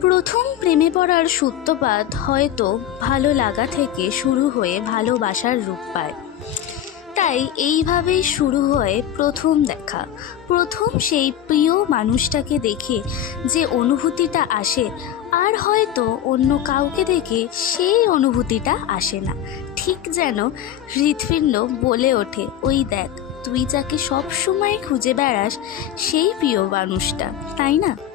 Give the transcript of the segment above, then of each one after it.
প্রথম প্রেমে পড়ার সূত্রপাত হয়তো ভালো লাগা থেকে শুরু হয়ে ভালোবাসার রূপ পায়। তাই এইভাবেই শুরু হয় প্রথম দেখা। প্রথম সেই প্রিয় মানুষটাকে দেখে যে অনুভূতিটা আসে, আর হয়তো অন্য কাউকে দেখে সেই অনুভূতিটা আসে না। ঠিক যেন হৃৎপিণ্ড বলে ওঠে, ওই দেখ, তুই যাকে সবসময় খুঁজে বেড়াস, সেই প্রিয় মানুষটা। তাই না?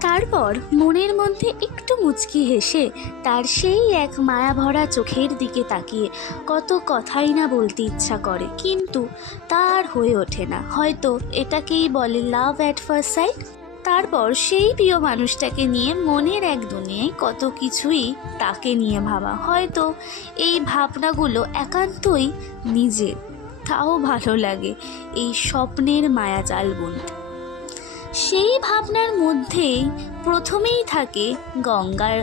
তারপর মনের মধ্যে একটু মুচকি হেসে তার সেই এক মায়াভরা চোখের দিকে তাকিয়ে কত কথাই না বলতে ইচ্ছা করে, কিন্তু তার হয়ে ওঠে না। হয়তো এটাকেই বলে লাভ অ্যাট ফার্স্ট সাইট তারপর সেই প্রিয় মানুষটাকে নিয়ে মনের এক দুনিয়ায় কত কিছুই তাকে নিয়ে ভাবা। হয়তো এই ভাবনাগুলো একান্তই নিজের। তাও ভালো লাগে এই স্বপ্নের মায়াজাল বুনতে। সেই ভাবনার মধ্যেই প্রথমেই থাকে গঙ্গার।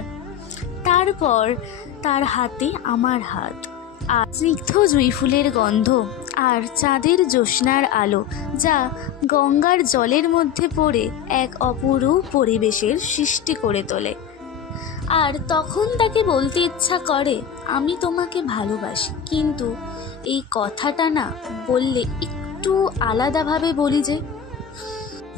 তারপর তার হাতে আমার হাত। আর স্নিগ্ধ জুঁইফুলের গন্ধ আর চাঁদের জ্যোৎস্নার আলো যা গঙ্গার জলের মধ্যে পড়ে এক অপরূপ পরিবেশের সৃষ্টি করে তোলে। আর তখন তাকে বলতে ইচ্ছা করে, আমি তোমাকে ভালোবাসি। কিন্তু এই কথাটা না বললে একটু আলাদাভাবে বলি যে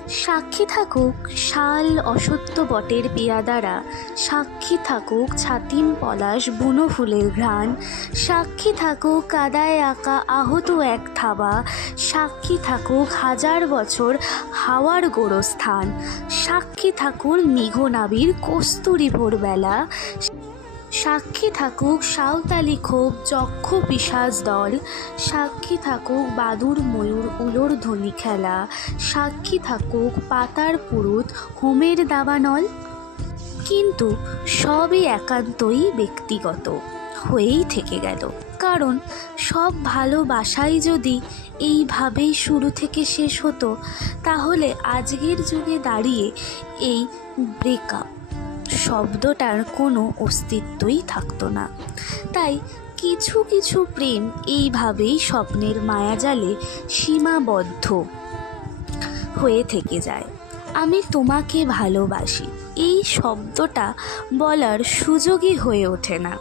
সাক্ষী থাকুক শাল অসত্য বটের পেয়াদারা, সাক্ষী থাকুক ছাতিম পলাশ বুনো ফুলের ঘ্রাণ, সাক্ষী থাকুক কাদায় আঁকা আহত এক থাবা, সাক্ষী থাকুক হাজার বছর হাওয়ার গোরস্থান, সাক্ষী থাকুর মেঘনাবির কস্তুরি ভোরবেলা সাক্ষী থাকুক সাঁওতালি ক্ষোভ যক্ষ পিসাজ দল। সাক্ষী থাকুক বাদুর ময়ূর, উলোর ধ্বনি খেলা। সাক্ষী থাকুক পাতার পুরুত, হোমের দাবানল কিন্তু সবই একান্তই ব্যক্তিগত, হয়েই থেকে গেল। কারণ সব ভালোবাসাই যদি এইভাবেই শুরু থেকে শেষ হতো, তাহলে আজকের যুগে দাঁড়িয়ে এই ব্রেকআপ শব্দটার কোনো অস্তিত্বই থাকতো না। তাই কিছু কিছু প্রেম এইভাবেই স্বপ্নের মায়াজালে সীমাবদ্ধ হয়ে থেকে যায়। আমি তোমাকে ভালোবাসি। এই শব্দটা বলার সুযোগই হয়ে ওঠে না।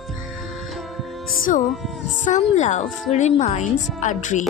So some love reminds a dream